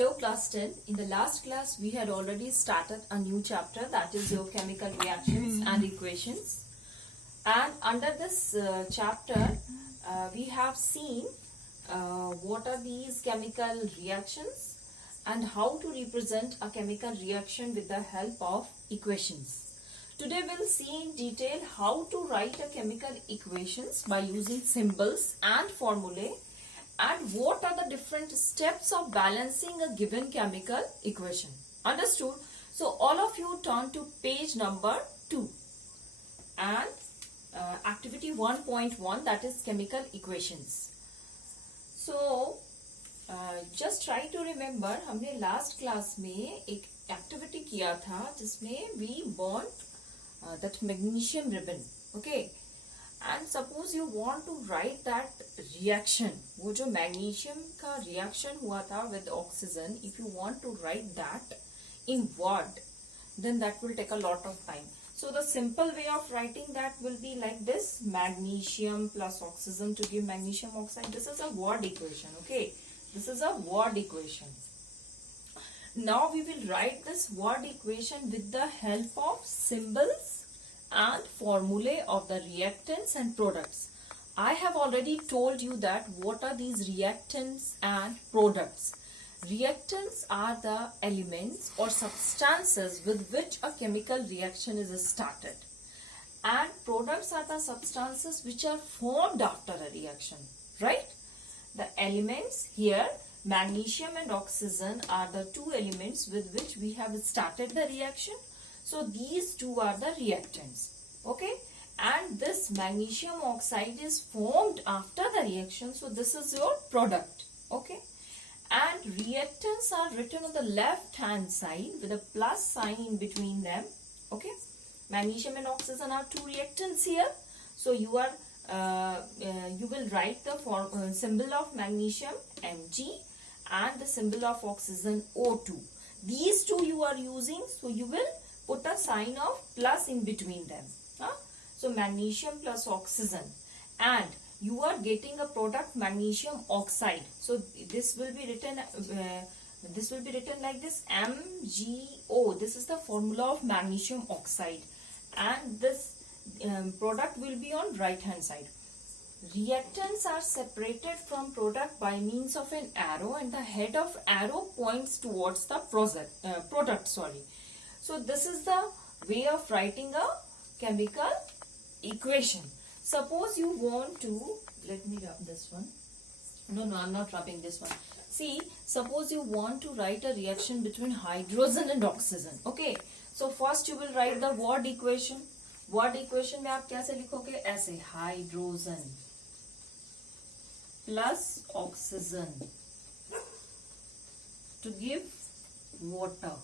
Hello class 10. In the last class we had already started a new chapter, that is your chemical reactions and equations. And under this chapter we have seen what are these chemical reactions and how to represent a chemical reaction with the help of equations. Today we'll see in detail how to write a chemical equations by using symbols and formulae, and what are the different steps of balancing a given chemical equation. Understood? So all of you turn to page number 2 and activity 1.1, that is chemical equations. So just try to remember, हमने last class में एक activity किया था जिसमें we burnt that magnesium ribbon. Okay. And suppose you want to write that reaction, वो जो magnesium का reaction हुआ था with oxygen, if you want to write that in word, then that will take a lot of time. So the simple way of writing that will be like this: magnesium plus oxygen to give magnesium oxide. This is a word equation. Okay, this is a word equation. Now we will write this word equation with the help of symbols and formulae of the reactants and products. I have already told you that what are these reactants and products. Reactants are the elements or substances with which a chemical reaction is started, and products are the substances which are formed after a reaction, right? The elements here, magnesium and oxygen, are the two elements with which we have started the reaction. So these two are the reactants, okay? And this magnesium oxide is formed after the reaction. So this is your product, okay? And reactants are written on the left hand side with a plus sign in between them, okay? Magnesium and oxygen are two reactants here. So you will write the symbol of magnesium Mg and the symbol of oxygen O2. These two you are using, so you will put a sign of plus in between them. So magnesium plus oxygen, and you are getting a product magnesium oxide. So this will be written like this: MgO. This is the formula of magnesium oxide, and this product will be on right hand side. Reactants are separated from product by means of an arrow, and the head of arrow points towards the product. So this is the way of writing a chemical equation. Suppose you want to, let me rub this one. No, I'm not rubbing this one. See, suppose you want to write a reaction between hydrogen and oxygen. Okay. So first you will write the word equation. Word equation में आप कैसे लिखोगे? ऐसे, hydrogen plus oxygen to give water.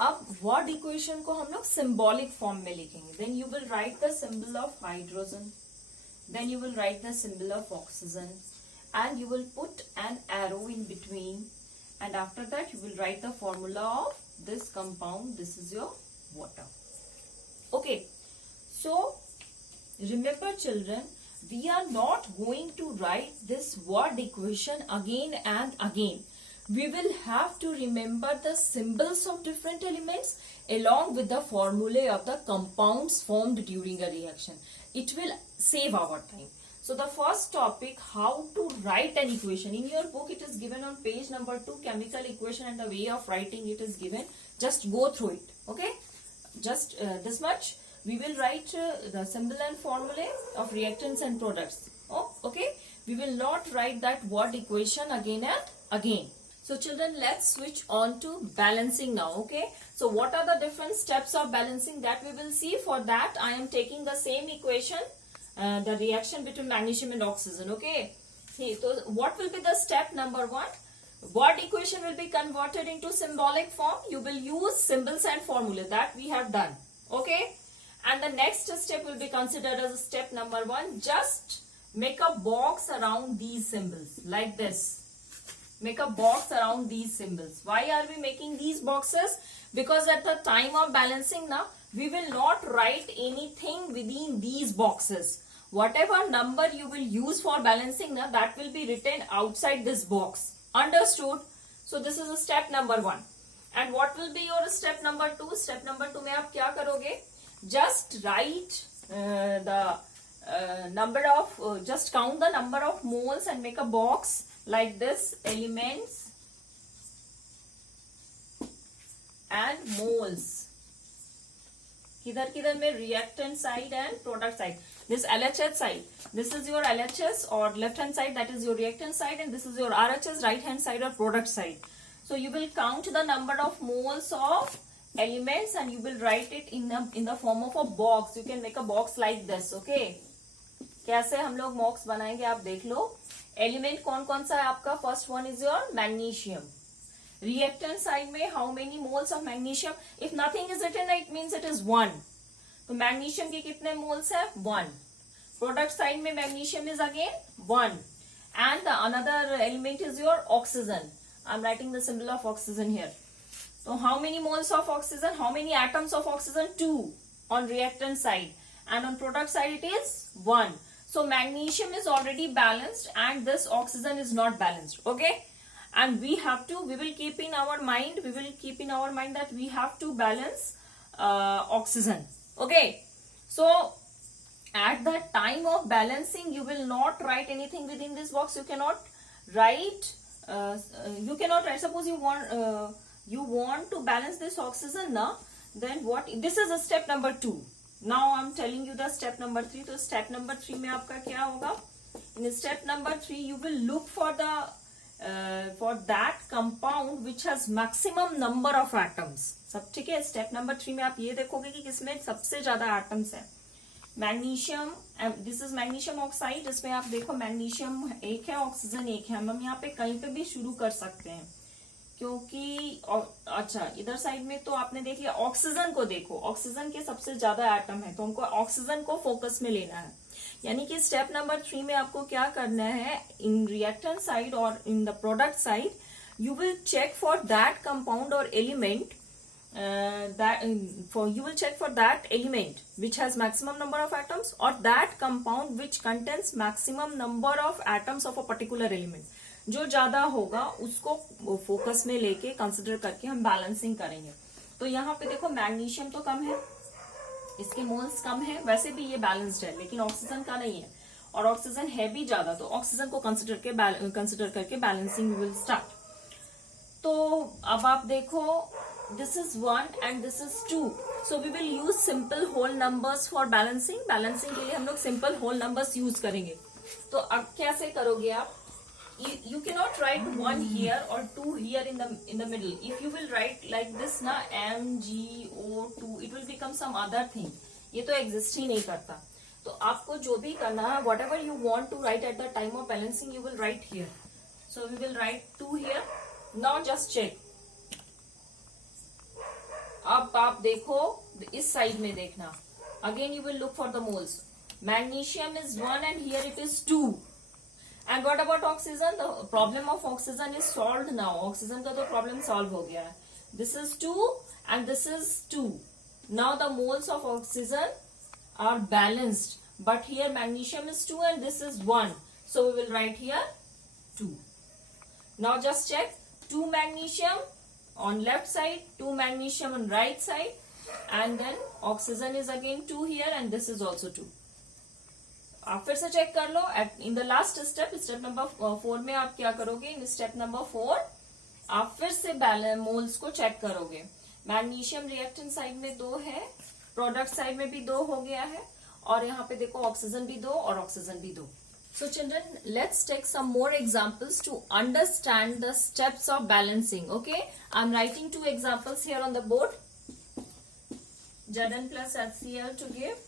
अब word equation को हम लोग symbolic form में लिखेंगे. Then you will write the symbol of hydrogen, then you will write the symbol of oxygen, and you will put an arrow in between, and after that you will write the formula of this compound. This is your water. Okay, so remember children, we are not going to write this word equation again and again. We will have to remember the symbols of different elements along with the formulae of the compounds formed during a reaction. It will save our time. So the first topic, how to write an equation. In your book it is given on page number 2, chemical equation, and the way of writing it is given. Just go through it, okay? Just this much. We will write the symbol and formulae of reactants and products. Oh, okay? We will not write that word equation again and again. So children, let's switch on to balancing now, okay? So what are the different steps of balancing that we will see? For that, I am taking the same equation, the reaction between magnesium and oxygen, okay? See, so what will be the step number 1? Word equation will be converted into symbolic form. You will use symbols and formula that we have done, okay? And the next step will be considered as step number 1. Just make a box around these symbols like this. Make a box around these symbols. Why are we making these boxes? Because at the time of balancing now, we will not write anything within these boxes. Whatever number you will use for balancing now, that will be written outside this box. Understood? So this is a step number 1. And what will be your step number 2? Step number 2 में आप क्या करोगे? Just write just count the number of moles and make a box like this: elements and moles. किधर में reactant side and product side. This LHS side, this is your LHS or left hand side, that is your reactant side, and this is your RHS, right hand side or product side. So you will count the number of moles of elements and you will write it in the form of a box. You can make a box like this. Okay, कैसे हम लोग box बनाएंगे आप देख लो. Element कौन कौन सा है आपका? First one is your magnesium. Reactant side में how many moles of magnesium? If nothing is written it means it is 1. तो मैग्नीशियम के कितने मोल्स है? 1. प्रोडक्ट साइड में magnesium is again 1. And the another element is your oxygen. I am writing the symbol of oxygen here. So how many moles of oxygen? How many atoms of oxygen? 2 on reactant side, and on product side it is 1. So magnesium is already balanced and this oxygen is not balanced. Okay, and we will keep in our mind that we have to balance oxygen. Okay, so at the time of balancing you will not write anything within this box. You cannot write suppose you want to balance this oxygen now, then what? This is a step number 2. Now I'm telling you the step number 3. तो step number 3 में आपका क्या होगा? In step number 3 you will look for that compound which has maximum number of atoms. सब ठीक है. step number 3 में आप ये देखोगे कि किसमें सबसे ज्यादा atoms है. Magnesium, this is magnesium oxide. इसमें आप देखो मैग्नीशियम एक है, ऑक्सीजन एक है. हम यहाँ पे कहीं पे भी शुरू कर सकते हैं क्योंकि अच्छा इधर साइड में तो आपने देख लिया. ऑक्सीजन को देखो, ऑक्सीजन के सबसे ज्यादा एटम है तो हमको ऑक्सीजन को फोकस में लेना है. यानी कि स्टेप नंबर 3 में आपको क्या करना है? इन रिएक्टेंट साइड और in the product side you will check for that compound or element you will check for that element which has maximum number of atoms or that compound which contains maximum number of atoms of a particular element. जो ज्यादा होगा उसको focus में लेके consider करके हम balancing करेंगे. तो यहाँ पे देखो मैग्नीशियम तो कम है, इसके मोल्स कम है, वैसे भी ये बैलेंस्ड है, लेकिन ऑक्सीजन का नहीं है और ऑक्सीजन है भी ज्यादा. तो ऑक्सीजन को कंसिडर करके बैलेंसिंग विल स्टार्ट. तो अब आप देखो this is 1 and this is 2. So we will use simple whole numbers for balancing. Balancing के लिए हम लोग simple whole numbers use करेंगे. तो अब कैसे करोगे आप? You cannot write 1 here or 2 here in the middle. If you will write like this ना MgO2, it will become some other thing. ये तो exist ही नहीं करता. तो आपको जो भी करना है, whatever you want to write at the time of balancing, you will write here. So we will write 2 here. Now just check. अब आप देखो इस साइड में देखना. Again you will look for the moles. Magnesium is 1 and here it is 2. And what about oxygen? The problem of oxygen is solved now. Oxygen का तो problem solve हो गया है. This is 2 and this is 2. Now the moles of oxygen are balanced. But here magnesium is 2 and this is 1. So we will write here 2. Now just check. 2 magnesium on left side, 2 magnesium on right side, and then oxygen is again 2 here and this is also 2. आप फिर से check कर लो. In the last step number 4 में आप क्या करोगे? In step number 4 आप फिर से मोल्स को चेक करोगे. मैग्नीशियम रिएक्टेंट साइड में 2 है, प्रोडक्ट साइड में भी 2 हो गया है, और यहाँ पे देखो ऑक्सीजन भी 2 और ऑक्सीजन भी 2. So children, let's take some more examples to understand the steps of balancing. Okay, I'm writing 2 examples here on the board. Zn plus HCl to give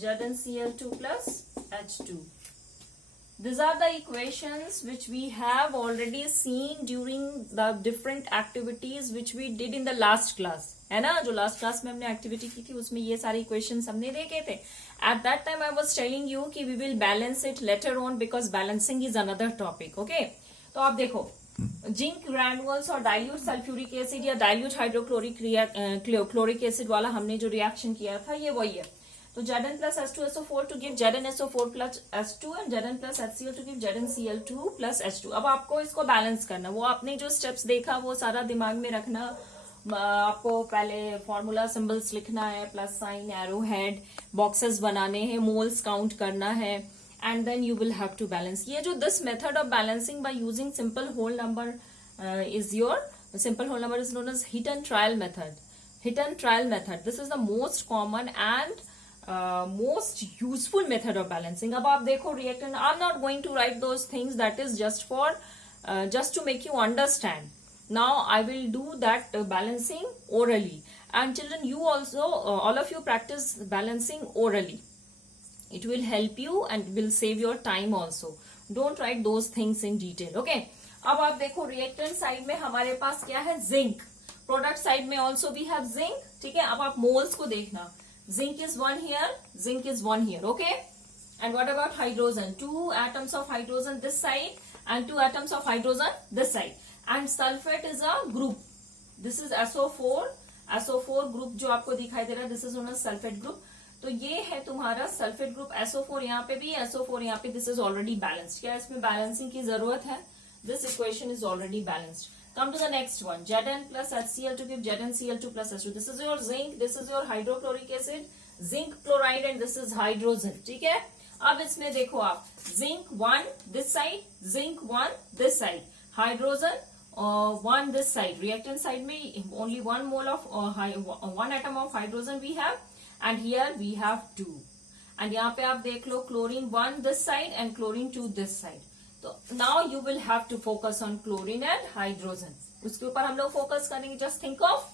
ZnCl2 plus H2. These are the equations which we have already seen during the different activities which we did in the last class. है ना, जो last class में हमने activity की थी उसमें ये सारे इक्वेशंस हमने देखे थे. At that time I was telling you कि we will balance it later on because balancing is another topic. Okay, तो आप देखो जिंक ग्रैनुअल्स और डाइल्यूट सल्फ्यूरिक एसिड या डाइल्यूट हाइड्रोक्लोरिक क्लोरिक एसिड वाला हमने जो रिएक्शन किया था ये वही है. तो Zn plus H2SO4 to give ZnSO4 plus H2 and Zn plus HCl to give ZnCl2 plus H2. अब आपको इसको बैलेंस करना, वो आपने जो स्टेप्स देखा वो सारा दिमाग में रखना। आपको पहले फॉर्मूला सिंबल्स लिखना है, plus sign, arrow head, boxes बनाने हैं, मोल्स काउंट करना है, and then you will have to balance. ये जो this method of balancing by using simple whole number is your simple whole number is known as hit and trial method. Hit and trial method, this is the most common and most useful method of balancing. अब आप देखो reactant, I'm not going to write those things, that is just for just to make you understand. Now I will do that balancing orally, and children, you also all of you practice balancing orally. It will help you and will save your time also. Don't write those things in detail, okay? अब आप देखो reactant side में हमारे पास क्या है, zinc. Product side में also we have zinc, ठीक है। अब आप मोल्स को देखना, zinc is 1 here, zinc is 1 here, okay. And what about hydrogen, 2 atoms of hydrogen this side and 2 atoms of hydrogen this side. And sulphate is a group, this is SO4 group जो आपको दिखाई दे रहा है, this is known as sulphate group. तो ये है तुम्हारा सल्फेट ग्रुप, SO4 यहाँ पे भी, SO4 यहाँ पे, दिस इज ऑलरेडी बैलेंस्ड। क्या इसमें बैलेंसिंग की जरूरत है? This equation is already balanced. Come to the next one. Zn plus HCl to give ZnCl2 plus H2. This is your zinc, this is your hydrochloric acid, zinc chloride, and this is hydrogen. ठीक है। अब इसमें देखो आप, zinc 1 this side, zinc 1 this side, hydrogen 1 this side. Reactant side में only 1 mole of 1 atom of hydrogen we have, and here we have 2. And यहाँ पे आप देख लो, chlorine 1 this side and chlorine 2 this side. तो now you will have to focus on chlorine and hydrogen, उसके ऊपर हम लोग फोकस करेंगे। जस्ट थिंक ऑफ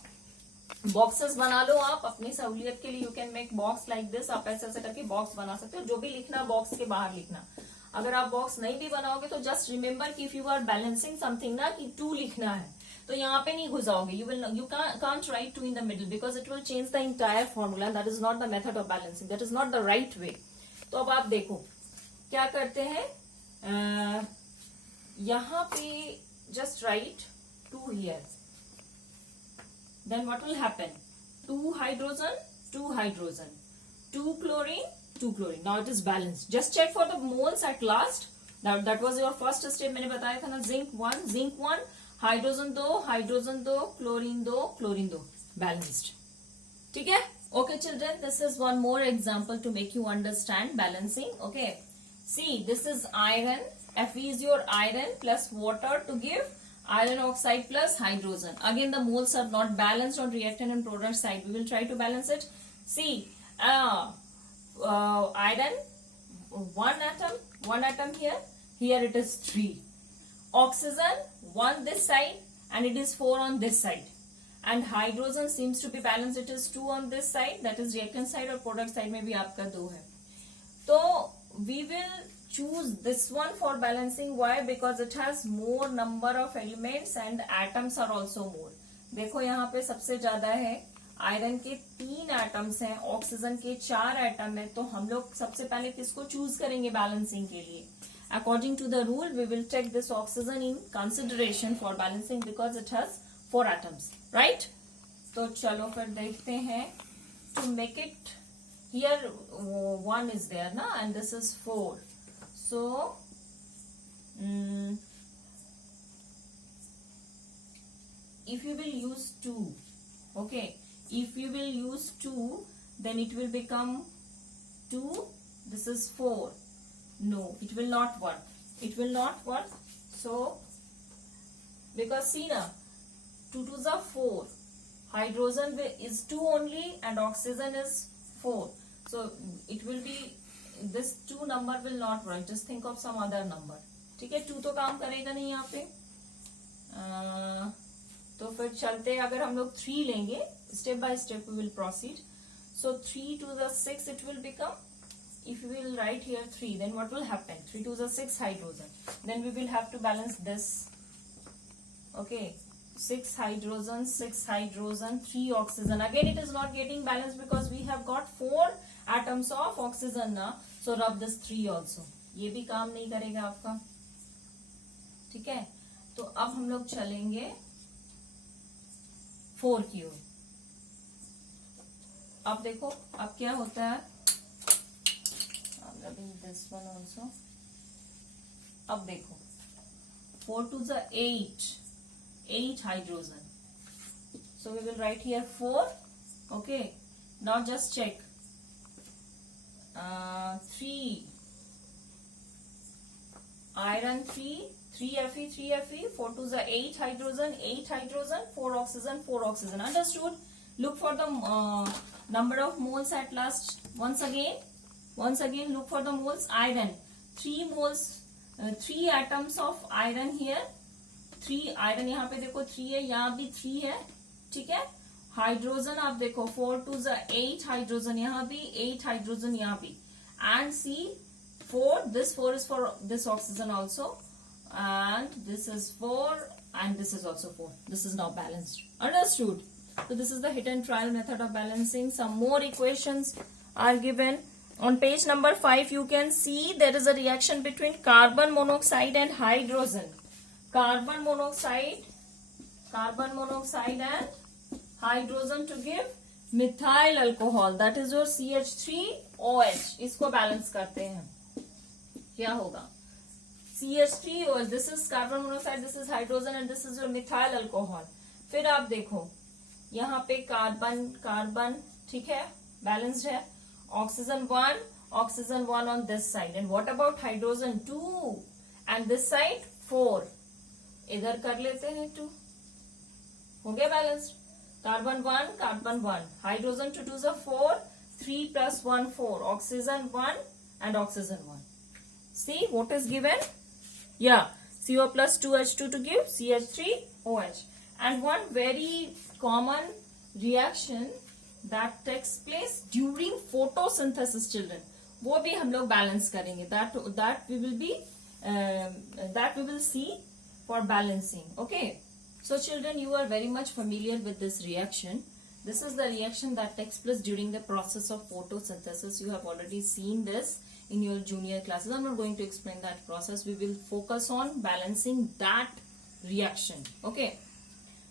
बॉक्सेस बना लो आप अपनी सहूलियत के लिए। You can make box like this, आप ऐसे ऐसे करके बॉक्स बना सकते हो। जो भी लिखना बॉक्स के बाहर लिखना। अगर आप बॉक्स नहीं भी बनाओगे तो जस्ट रिमेम्बर कि if you are balancing something ना, कि 2 लिखना है तो यहाँ पे नहीं घुसाओगे। You can't write 2 in the middle because it will change the entire formula, that is not the method of balancing, that is not the right way. तो अब आप देखो क्या करते हैं, यहाँ पे just write 2 here, then what will happen, 2 hydrogen 2 hydrogen, 2 chlorine 2 chlorine. Now it is balanced. Just check for the moles at last. That was your first step. मैंने बताया था ना, zinc 1 hydrogen 2 hydrogen 2 chlorine 2 chlorine 2, balanced. ठीक है। Okay children, this is one more example to make you understand balancing. Okay, see, this is iron, Fe is your iron plus water to give iron oxide plus hydrogen. Again the moles are not balanced on reactant and product side. We will try to balance it. See, iron 1 atom here it is 3. Oxygen 1 this side and it is 4 on this side. And hydrogen seems to be balanced, it is 2 on this side, that is reactant side, और product side में भी आपका 2 है। तो we will choose this one for balancing. Why? Because it has more number of elements and atoms are also more. देखो यहाँ पे सबसे ज्यादा है, आयरन के 3 एटम्स हैं, ऑक्सीजन के 4 एटम है। तो हम लोग सबसे पहले किसको चूज करेंगे बैलेंसिंग के लिए? According to the rule, we will take this oxygen in consideration for balancing because it has 4 atoms, right? तो चलो फिर देखते हैं, to make it here 1 is there na, and this is 4. So if you will use 2, okay, if you will use 2, then it will become 2, this is 4. No, it will not work. It will not work. So, because see na, 2 2s are 4. Hydrogen is 2 only and oxygen is 4. So, it will be, this 2 number will not work. Just think of some other number. ठीक है, 2 तो काम करेगा नहीं यहाँ पे। तो फिर चलते, अगर हम लोग 3 लेंगे, step by step we will proceed. So 3 to the 6 it will become, if we will write here 3, then what will happen? 3 to the 6 hydrogen. Then we will have to balance this. Okay, 6 hydrogen, 3 oxygen. Again it is not getting balanced because we have got 4 atoms of oxygen na. So rub this 3 also. ये भी काम नहीं करेगा आपका, ठीक है। तो अब हम लोग चलेंगे 4 की ओर। अब देखो अब क्या होता है, rubbing this one also. अब देखो 4 to the 8 hydrogen. So we will write here 4. Okay. Now just check. 3 iron 3 Fe 4 to the 8 hydrogen, 4 oxygen. Understood? Look for the number of moles at last. Once again look for the moles. Iron 3 moles, 3 atoms of iron here. 3 iron यहाँ पे देखो 3 है, यहाँ भी 3 है. ठीक है. Hydrogen आप देखो 4 to the 8 हाइड्रोजन, यहाँ भी 8 हाइड्रोजन, यहाँ भी. And see 4, this 4 is for this oxygen also, and this is 4, and this is also 4. This is now balanced. Understood? So this is the hit and trial method of balancing. Some more equations are given. On page number 5, you can see there is a reaction between carbon monoxide and hydrogen. Carbon monoxide and hydrogen to give methyl alcohol. That is your CH3OH. इसको balance करते हैं. क्या होगा? CH3OH. This is carbon monoxide, this is hydrogen, and this is your methyl alcohol. फिर आप देखो यहाँ पे कार्बन ठीक है, balanced है. Oxygen 1 on this side. And what about hydrogen? 2. And this side 4. इधर कर लेते हैं 2. हो गया balanced. Carbon 1. Hydrogen 2 to the 4. 3 plus 1 4. Oxygen 1 and oxygen 1. See what is given? Yeah, CO plus 2H2 to give CH3OH. And one very common reaction that takes place during photosynthesis, children. वो भी हम लोग balance करेंगे. That we will see for balancing. Okay. So children, you are very much familiar with this reaction. This is the reaction that takes place during the process of photosynthesis. You have already seen this in your junior classes. I'm not going to explain that process. We will focus on balancing that reaction. Okay.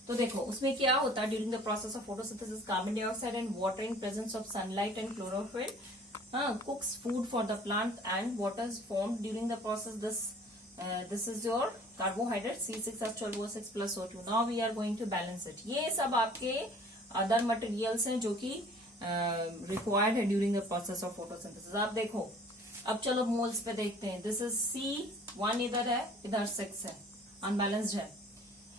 तो देखो उसमें क्या होता है during the process of photosynthesis, carbon dioxide and water in presence of sunlight and chlorophyll cooks food for the plant, and what is formed during the process? This is your carbohydrate C6H12O6 plus O2. Now we are going to balance it. ये सब आपके other materials हैं जो कि required है during the process of photosynthesis. आप देखो अब चलो मोल्स पे देखते हैं. This is C1 इधर है, इधर 6 है, unbalanced है.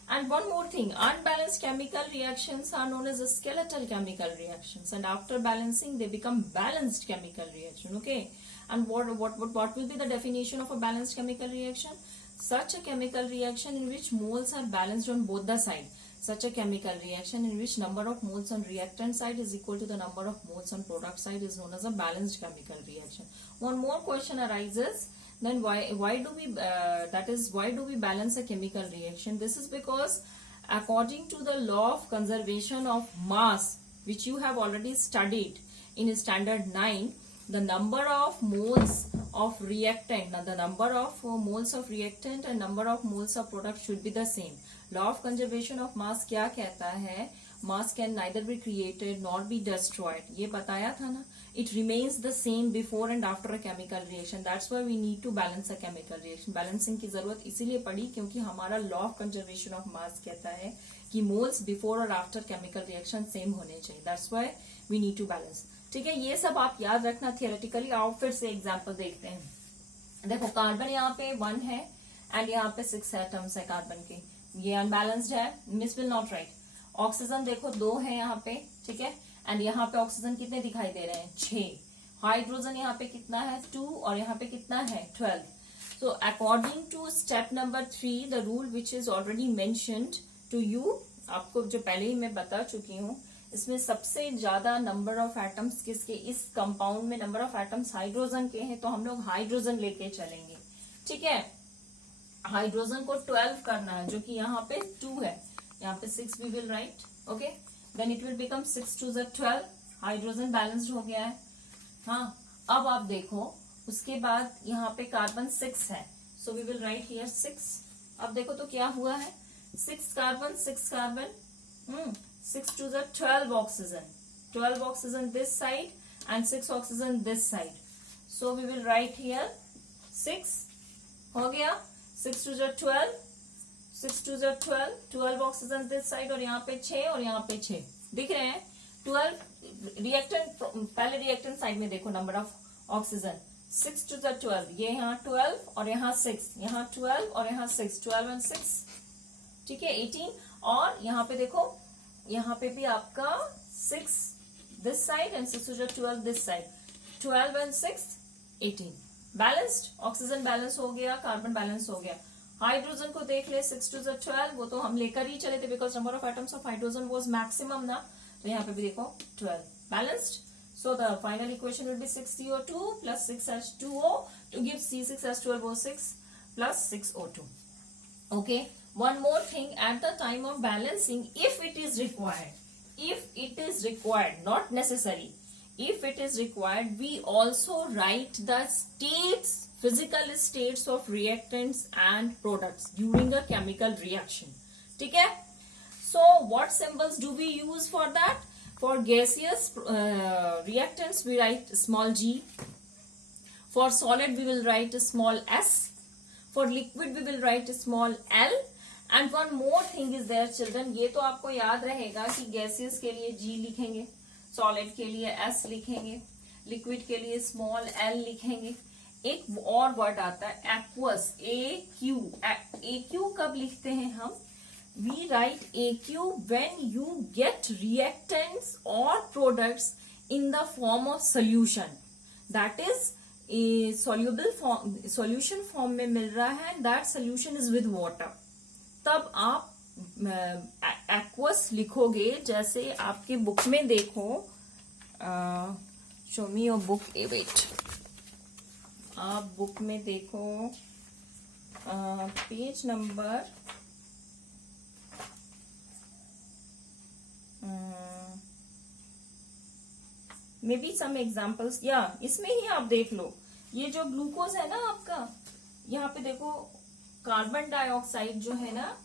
And one more thing, unbalanced chemical reactions are known as skeletal chemical reactions, and after balancing they become balanced chemical reaction. Okay. And what will be the definition of a balanced chemical reaction? Such a chemical reaction in which moles are balanced on both the sides. Such a chemical reaction in which number of moles on reactant side is equal to the number of moles on product side is known as a balanced chemical reaction. One more question arises. Then why do we balance a chemical reaction? This is because according to the law of conservation of mass, which you have already studied in standard 9, the number of moles of reactant and number of moles of product should be the same. Law of conservation of mass क्या कहता है? Mass can neither be created nor be destroyed. ये बताया था ना? It remains the same before and after a chemical reaction. That's why we need to balance a chemical reaction. Balancing की जरूरत इसीलिए पड़ी क्योंकि हमारा law of conservation of mass कहता है कि moles before और after chemical reaction same होने चाहिए. That's why we need to balance. ठीक है, ये सब आप याद रखना थियोरेटिकली. आओ फिर से एग्जाम्पल देखते हैं. देखो कार्बन यहाँ पे 1 है एंड यहाँ पे 6 एटम्स है कार्बन के. ये अनबैलेंस्ड है, miss will not right. Oxygen देखो 2 है यहाँ पे, ठीक है, एंड यहाँ पे ऑक्सीजन कितने दिखाई दे रहे हैं? 6. हाइड्रोजन यहाँ पे कितना है? 2. और यहाँ पे कितना है? 12. So according to step number 3, the rule which is already mentioned to you, आपको जो पहले ही मैं बता चुकी हूँ, इसमें सबसे ज्यादा नंबर ऑफ एटम्स किसके? इस कंपाउंड में नंबर ऑफ एटम्स हाइड्रोजन के हैं, तो हम लोग हाइड्रोजन लेके चलेंगे. ठीक है, हाइड्रोजन को 12 करना है, जो कि यहाँ पे 2 है, यहाँ पे 6 we will write. Okay, then it will become 6 to the 12. Hydrogen balanced हो गया है. हाँ, अब आप देखो उसके बाद यहाँ पे कार्बन 6 है, so we will write here 6. अब देखो तो क्या हुआ है? 6 carbon 6 to the 12 oxygen. 12 oxygen this side and 6 oxygen this side. So we will write here 6 हो गया. 6 2 12, 6 2 12, 12 ऑक्सीजन दिस साइड और यहाँ पे 6 और यहाँ पे 6 दिख रहे हैं. 12 रिएक्टेंट, पहले रिएक्टेंट साइड में देखो नंबर ऑफ ऑक्सीजन. 6 2 12, ये यहाँ 12 और यहाँ 6, यहाँ 12 और यहाँ 6, 12 and 6, ठीक है 18. और यहाँ पे देखो, यहाँ पे भी आपका 6 this side and 6 2 12 this side, 12 and 6 18. Balanced, oxygen balance हो गया, कार्बन बैलेंस हो गया. हाइड्रोजन को देख ले, 6 2 12, वो तो हम लेकर ही चले थे because number of atoms of hydrogen was maximum ना. तो यहाँ पे भी देखो 12 balanced. So the final equation will be 6CO2 plus 6H2O to give C6H12O6 plus 6O2. Okay. One more thing, at the time of balancing, if it is required, not necessary, if it is required, we also write the states, physical states of reactants and products during a chemical reaction. ठीक है? So what symbols do we use for that? For gaseous reactants, we write small g. For solid, we will write a small s. For liquid, we will write a small l. And one more thing is there, children. ये तो आपको याद रहेगा कि gaseous के लिए g लिखेंगे, solid के लिए s लिखेंगे, liquid के लिए small l लिखेंगे. एक और वर्ड आता है aqueous, AQ. AQ कब लिखते हैं हम? We write AQ when you get reactants or products in the form of solution. That is a soluble form, solution form में मिल रहा है. That solution is with water. तब आप aqueous लिखोगे. जैसे आपके बुक में देखो, show me your book. wait. आप बुक में देखो page number maybe some examples, या इसमें ही आप देख लो. ये जो ग्लूकोज है ना आपका, यहाँ पे देखो कार्बन डाइऑक्साइड जो है ना,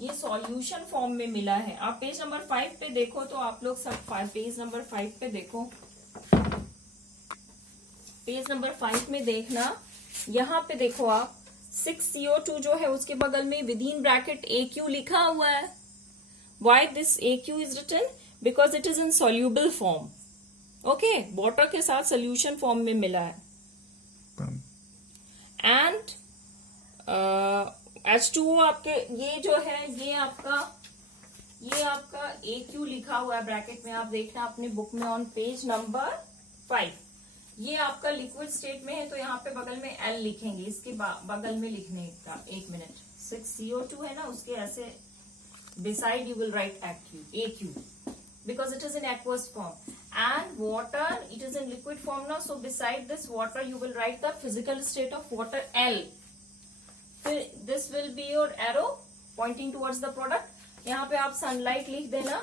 ये सॉल्यूशन फॉर्म में मिला है. आप पेज नंबर 5 पे देखो तो आप लोग सब पेज नंबर 5 पे देखो. पेज नंबर 5 में देखना, यहाँ पे देखो आप 6CO2 जो है उसके बगल में विद इन ब्रैकेट AQ लिखा हुआ है. Why this AQ is written? Because it is in soluble form. Okay, water के साथ solution form में मिला है. And H2O आपके ये जो है, ये आपका AQ लिखा हुआ है ब्रैकेट में. आप देखना अपने बुक में ऑन पेज नंबर 5. ये आपका लिक्विड स्टेट में है तो यहाँ पे बगल में L लिखेंगे. इसके बगल में लिखने का 1 मिनट. 6CO2 है ना, उसके ऐसे beside you will write AQ because it is in aqueous form, and water, it is in liquid form now. So beside this water you will write the physical state of water L. This will be your arrow pointing towards the product. यहाँ पे आप sunlight लिख देना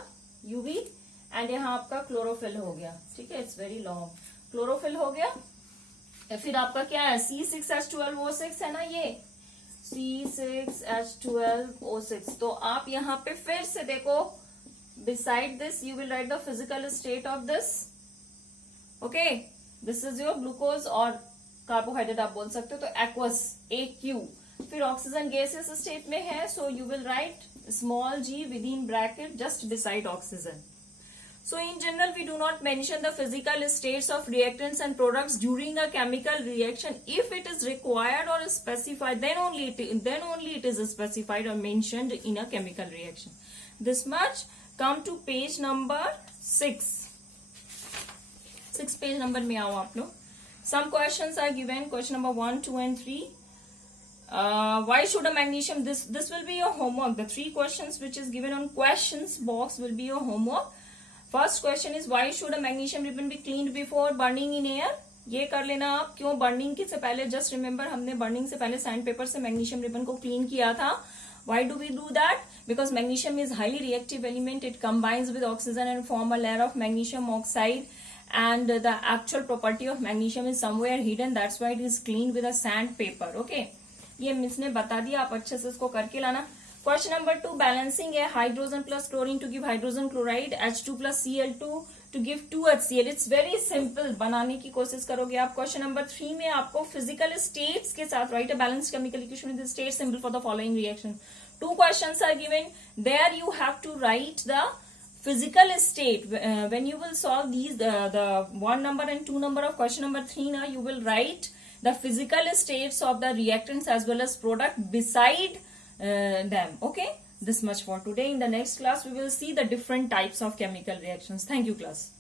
UV, and यहाँ आपका chlorophyll हो गया. ठीक है, it's very long. chlorophyll हो गया. फिर आपका क्या है, C6H12O6 है ना, ये C6H12O6. तो आप यहाँ पे फिर से देखो, beside this you will write the physical state of this. Okay, this is your glucose और कार्बोहाइड्रेट आप बोल सकते हो. तो aqueous AQ. फिर ऑक्सीजन गैसेस स्टेट में है, so you will write small g within bracket just beside oxygen. So in general, we do not mention the physical states of reactants and products during a chemical reaction. If it is required or specified, then only it is specified or mentioned in a chemical reaction. This much. Come to page number 6. 6 page number में आओ आप लोग. Some questions are given. Question number 1, 2, and 3. Why should a magnesium? This will be your homework. The 3 questions which is given on questions box will be your homework. First question is why should a magnesium ribbon be cleaned before burning in air. ये कर लेना आप. क्यों burning के से पहले, just remember हमने burning से पहले सैंड पेपर से मैग्नीशियम रिबन को क्लीन किया था. Why do we do that? Because magnesium is highly reactive element. It combines with oxygen and form a layer of magnesium oxide, and the actual property of magnesium is somewhere hidden. That's why it is cleaned with a sand paper. Okay, ये miss ने बता दिया, आप अच्छे से इसको करके लाना. Question number 2, balancing a hydrogen plus chlorine to give hydrogen chloride, H2 plus Cl2 to give 2HCl. It's very simple. बनाने की कोशिश करोगे आप. Question number 3 में आपको physical states के साथ write a balanced chemical equation with the state symbol for the following reaction. 2 questions are given. There you have to write the physical state. When you will solve these, the 1 number and 2 number of question number 3 now, you will write the physical states of the reactants as well as product beside them. Okay, this much for today. In the next class we will see the different types of chemical reactions. Thank you, class.